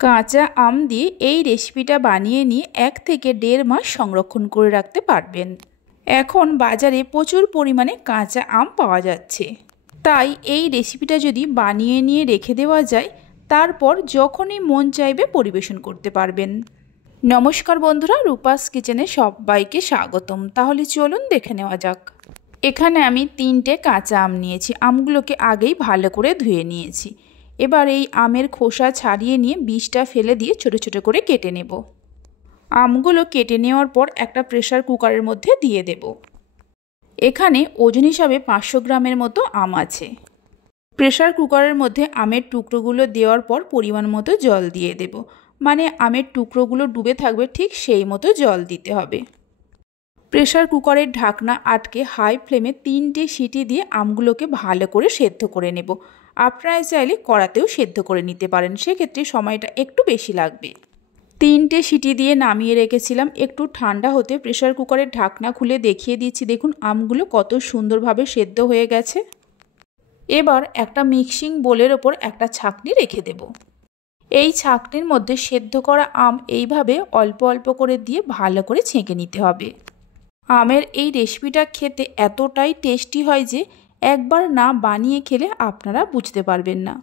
কাঁচা আম দিয়ে এই রেসিপিটা বানিয়ে নিয়ে 1 থেকে 1.5 মাস সংরক্ষণ করে রাখতে পারবেন। এখন বাজারে প্রচুর পরিমাণে কাঁচা আম পাওয়া যাচ্ছে, তাই এই রেসিপিটা যদি বানিয়ে নিয়ে রেখে দেওয়া যায়, তারপর যখনই মন চাইবে পরিবেশন করতে পারবেন। নমস্কার বন্ধুরা, রূপাস কিচেনে সবাইকে স্বাগতম। তাহলে চলুন দেখে নেওয়া যাক। এখানে আমি 3টে কাঁচা আম নিয়েছি। আমগুলোকে আগেই ভালো করে ধুয়ে নিয়েছি। এবার এই আমের খোসা ছাড়িয়ে নিয়ে বীজটা ফেলে দিয়ে ছোট ছোট করে কেটে নেব। আমগুলো কেটে নেওয়ার পর একটা প্রেসার কুকারের মধ্যে দিয়ে দেব। এখানে ওজন হিসাবে 500 গ্রামের মতো আম আছে। প্রেসার কুকারের মধ্যে আমের টুকরোগুলো দেওয়ার পর পরিমাণ মতো জল দিয়ে দেব। মানে আমের টুকরোগুলো ডুবে থাকবে ঠিক সেই মতো জল দিতে হবে। প্রেসার কুকারের ঢাকনা আটকে হাই ফ্লেমে 3টে সিটি দিয়ে আমগুলোকে ভালো করে সেদ্ধ করে নেব। আপনারা চাইলে কড়াতেও সেদ্ধ করে নিতে পারেন, সেক্ষেত্রে সময়টা একটু বেশি লাগবে। 3টে সিটি দিয়ে নামিয়ে রেখেছিলাম। একটু ঠান্ডা হতে প্রেসার কুকারের ঢাকনা খুলে দেখিয়ে দিচ্ছি। দেখুন আমগুলো কত সুন্দরভাবে সেদ্ধ হয়ে গেছে। এবার একটা মিক্সিং বোলের ওপর একটা ছাঁকনি রেখে দেব। এই ছাঁকনির মধ্যে সেদ্ধ করা আম এইভাবে অল্প অল্প করে দিয়ে ভালো করে ছেঁকে নিতে হবে। আমের এই রেসিপিটা খেতে এতটাই টেস্টি হয় যে একবার না বানিয়ে খেলে আপনারা বুঝতে পারবেন না।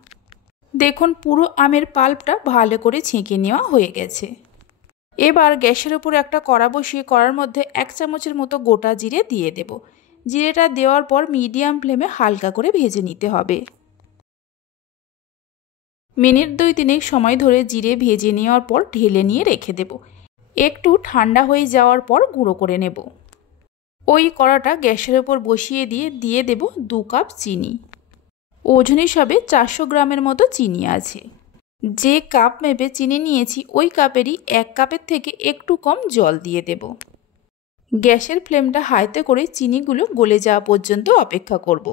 দেখুন পুরো আমের পাল্পটা ভালো করে ছেঁকে নেওয়া হয়ে গেছে। এবার গ্যাসের উপর একটা কড়া বসিয়ে কড়ার মধ্যে 1 চামচের মতো গোটা জিরে দিয়ে দেব। জিরেটা দেওয়ার পর মিডিয়াম ফ্লেমে হালকা করে ভেজে নিতে হবে। মিনিট 2-3 সময় ধরে জিরে ভেজে নেওয়ার পর ঢেলে নিয়ে রেখে দেব। একটু ঠান্ডা হয়ে যাওয়ার পর গুঁড়ো করে নেব। ওই কড়াটা গ্যাসের ওপর বসিয়ে দিয়ে দেব 2 কাপ চিনি। ওজন হিসাবে 400 গ্রামের মতো চিনি আছে। যে কাপ মেপে চিনি নিয়েছি ওই কাপেরই 1 কাপের থেকে একটু কম জল দিয়ে দেব। গ্যাসের ফ্লেমটা হাইতে করে চিনিগুলো গলে যাওয়া পর্যন্ত অপেক্ষা করব।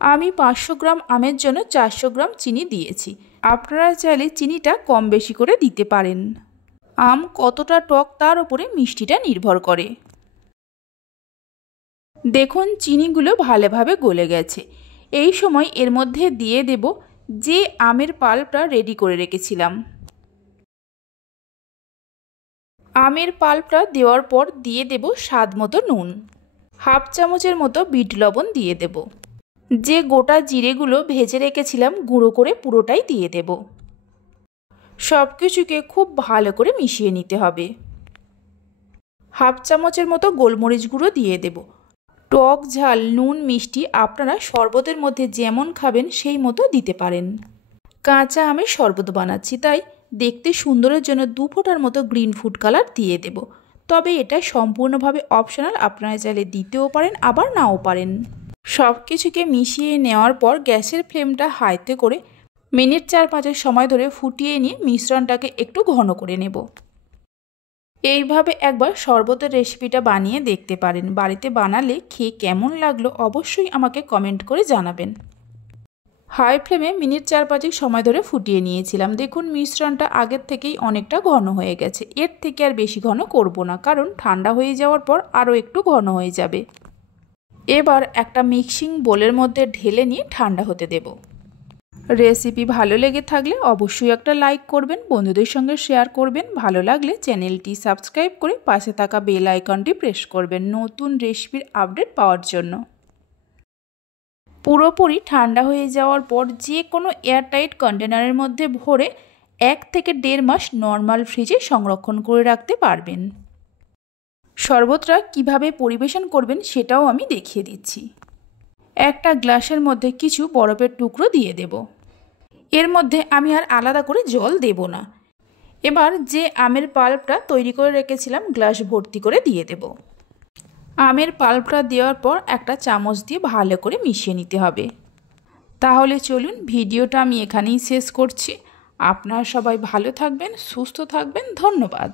আমি 500 গ্রাম আমের জন্য 400 গ্রাম চিনি দিয়েছি। আপনারা চাইলে চিনিটা কম বেশি করে দিতে পারেন। আম কতটা টক তার উপরে মিষ্টিটা নির্ভর করে। দেখুন চিনিগুলো ভালোভাবে গলে গেছে। এই সময় এর মধ্যে দিয়ে দেব যে আমের পাল্পটা রেডি করে রেখেছিলাম। আমের পাল্পটা দেওয়ার পর দিয়ে দেব স্বাদ মতো নুন। হাফ চামচের মতো বিট লবণ দিয়ে দেব। যে গোটা জিরেগুলো ভেজে রেখেছিলাম গুঁড়ো করে পুরোটাই দিয়ে দেব। সব কিছুকে খুব ভালো করে মিশিয়ে নিতে হবে। হাফ চামচের মতো গোলমরিচ গুঁড়ো দিয়ে দেব। টক ঝাল নুন মিষ্টি আপনারা শরবতের মধ্যে যেমন খাবেন সেই মতো দিতে পারেন। কাঁচা আমের শরবত বানাচ্ছি, তাই দেখতে সুন্দরের জন্য 2 ফোঁটার মতো গ্রিন ফুড কালার দিয়ে দেব। তবে এটা সম্পূর্ণভাবে অপশনাল, আপনারা চাইলে দিতেও পারেন আবার নাও পারেন। সব কিছুকে মিশিয়ে নেওয়ার পর গ্যাসের ফ্লেমটা হাইতে করে মিনিট 4-5 সময় ধরে ফুটিয়ে নিয়ে মিশ্রণটাকে একটু ঘন করে নেব। এইভাবে একবার শরবতের রেসিপিটা বানিয়ে দেখতে পারেন। বাড়িতে বানালে খেয়ে কেমন লাগলো অবশ্যই আমাকে কমেন্ট করে জানাবেন। হাই ফ্লেমে মিনিট 4-5 সময় ধরে ফুটিয়ে নিয়েছিলাম। দেখুন মিশ্রণটা আগের থেকেই অনেকটা ঘন হয়ে গেছে। এর থেকে আর বেশি ঘন করব না, কারণ ঠান্ডা হয়ে যাওয়ার পর আরও একটু ঘন হয়ে যাবে। এবার একটা মিক্সিং বোলের মধ্যে ঢেলে নিয়ে ঠান্ডা হতে দেব। রেসিপি ভালো লেগে থাকলে অবশ্যই একটা লাইক করবেন, বন্ধুদের সঙ্গে শেয়ার করবেন। ভালো লাগলে চ্যানেলটি সাবস্ক্রাইব করে পাশে থাকা বেল আইকনটি প্রেস করবেন নতুন রেসিপির আপডেট পাওয়ার জন্য। পুরোপুরি ঠান্ডা হয়ে যাওয়ার পর যে কোনো এয়ারটাইট কন্টেনারের মধ্যে ভরে 1 থেকে 1.5 মাস নর্মাল ফ্রিজে সংরক্ষণ করে রাখতে পারবেন। শরবতটা কিভাবে পরিবেশন করবেন সেটাও আমি দেখিয়ে দিচ্ছি। একটা গ্লাসের মধ্যে কিছু বরফের টুকরো দিয়ে দেব। এর মধ্যে আমি আর আলাদা করে জল দেব না। এবার যে আমের পাল্পটা তৈরি করে রেখেছিলাম গ্লাস ভর্তি করে দিয়ে দেব। আমের পাল্পটা দেওয়ার পর একটা চামচ দিয়ে ভালো করে মিশিয়ে নিতে হবে। তাহলে চলুন ভিডিওটা আমি এখানেই শেষ করছি। আপনারা সবাই ভালো থাকবেন, সুস্থ থাকবেন। ধন্যবাদ।